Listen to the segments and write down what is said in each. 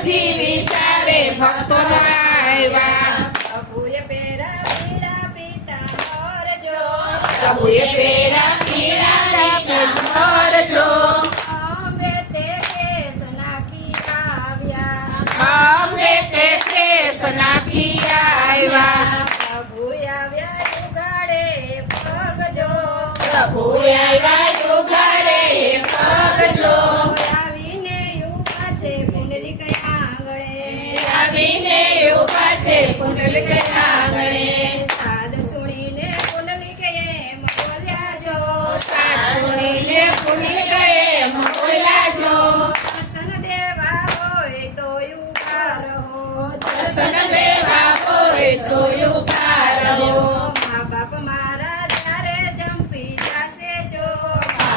પ્રભુજી વિચારે ભક્તોનો આવ્યા પ્રભુએ પહેરા પીળા પિતાંબર જો પ્રભુએ પહેરા પીળા પિતાંબર જો અંબે તે કેસ નાખી આવ્યા અંબે તે કેસ નાખી આવ્યા પ્રભુ આવ્યા યુગાડે પગ જો પ્રભુ આવ્યા યુગાડે પગ જો આવીને યુગા છે પુંડલિક આંગણે આવીને ઉભા છે પુંડલિક આંગણે સાદ સુણીને પુંડલિક એમ બોલ્યા જો સાત સુણીને પુંડલિક એમ બોલ્યા જો દર્શન દેવા હોય તો ઉભા રહો દર્શન દેવા હોય તો ઉભા રહો મા બાપ મારા જ્યારે જંપી જશે જો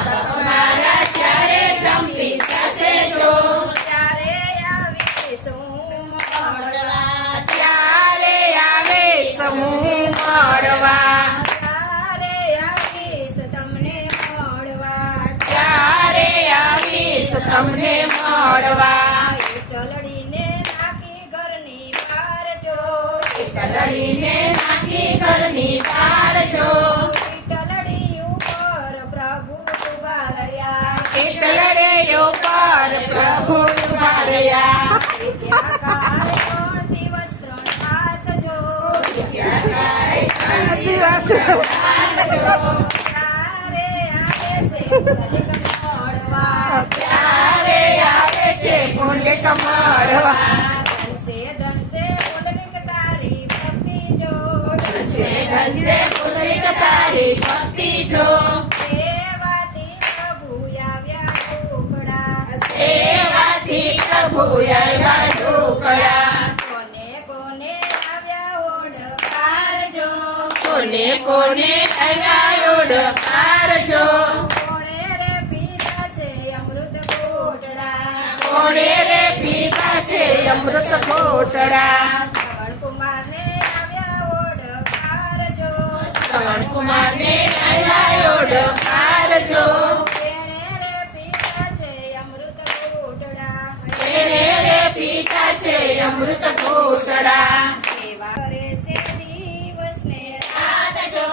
બાપ મારા જ્યારે જંપી જશે જો ત્યારે આવીશ હું મળવા ત્યારે આવે સમૂહ મળવા ત્યારે આવીશ તમને મળવા ત્યારે આવીશ તમને મળવા લડીને નાખી ઘરની બહાર જો લડીને નાખી ઘરની બહાર જો લડી ઉપર પ્રભુ ઉભા રહ્યા લડે ઉપર પ્રભુ ઉભા રહ્યા ત્યાં કાલે 3 દિવસ 3 રાત જો ત્યારે ત્યારે આવે છે પુંડલિક મળવા ત્યારે આવે છે પુંડલિક મળવા ધનસે ધનસે પુંડલિક તારી ભક્તિ જો ધનસે ધનસે પુંડલિક તારી ભક્તિ જો સેવાથી પ્રભુ આવ્યા ટુકડા સેવાથી પ્રભુ આવ્યા ઢોકળા કોને કોને આવ્યા ઓડકાર જો કોને કોને આવ્યા ઓડકાર જો કોણે રે પીધા છે અમૃત કોટડા કોણે રે પીતા છે અમૃત ઘોટડા શ્રવણ કુમારને આવ્યા ઓડકાર જો શ્રવણ કુમારને આવ્યા ઓડકાર જો તેણે રે પીધા છે અમૃત કોટડા તેણે રે પીતા છે અમૃત ઘોટડા સેવા કરે છે દિવસ ને રાત જો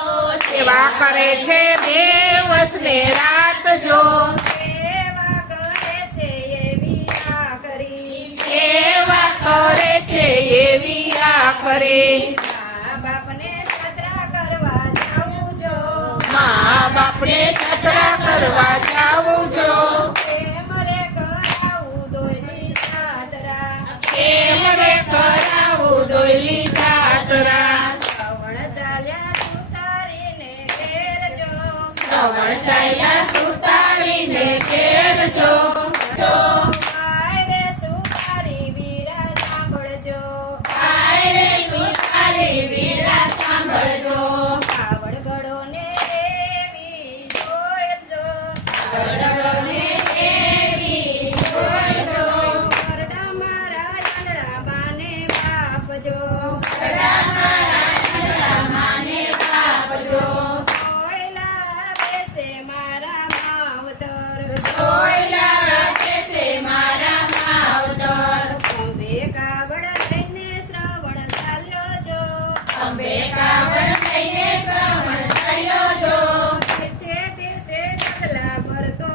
સેવા કરે છે દિવસ ને રાત જો સેવા કરે છે એવી ના કરી સેવા કરે છે એવી આ કરે મા બાપને છત્રા કરવા જાવું જો મા બાપને છત્રા કરવા જાવું જો પ્રેમ રે કરાવું દોયલી ચાદરા કેમ રે કરાવું દોયલી જાતરા શ્રવણ ચાલ્યા સુતારીને ઘેર જો શ્રવણ ચાલ્યા સુતારીને ઘેર જો જો આય રે સુતારી વીરા સાંભળજો આય રે સુતારી વીરા સાંભળજો આવડ ગળો ને એવી જોયજો ગળગળને એવી જોઈજો કરડા મારા યાંદડા બાને બાપજો કડા મારા ચંદ્રા માને બાપજો સોયલા બેસે મારા માવતર સોયલા બેસે મારા માવતર અંબે કાવડ લઈને શ્રવણ ચાલ્યો જો અંબે કાવડ લઈને શ્રવણ ચાલ્યો જો તીર્થે તીર્થે ડગલા ભરતો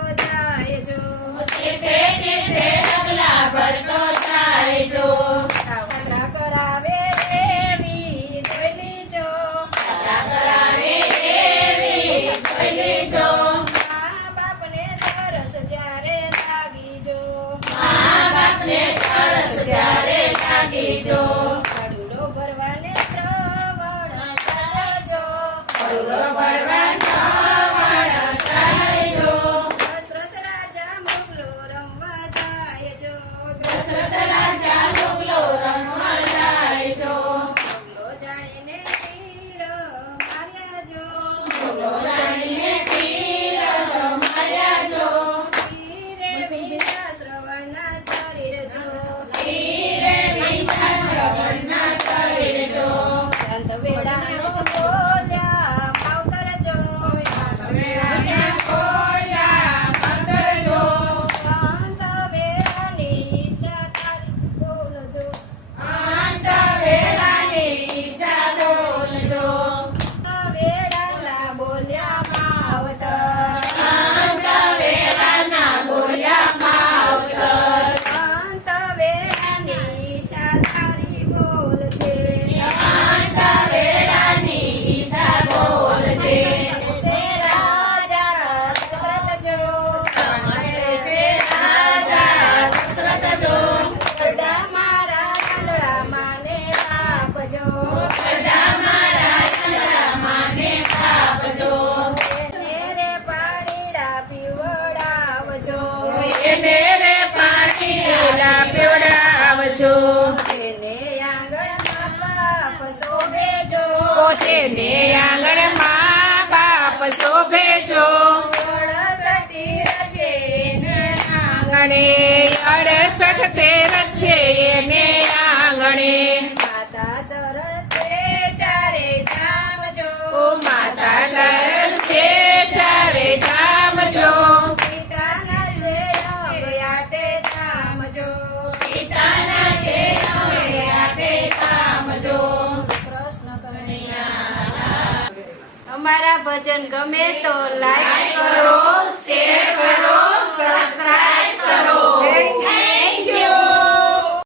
એને આંગણમાં બાપ શોભે જો 68 રચે એને આંગણે 68 તેર છે એને આંગણે માતા ચરણ છે ચારે ધામ જો ઓ માતા ચરણ છે ચારે ધામ જો પિતાના છે આટે ધામ જો પિતાના છે આટે ધામ જો કૃષ્ણ કનૈયા. અમારા ભજન ગમે તો લાઈક કરો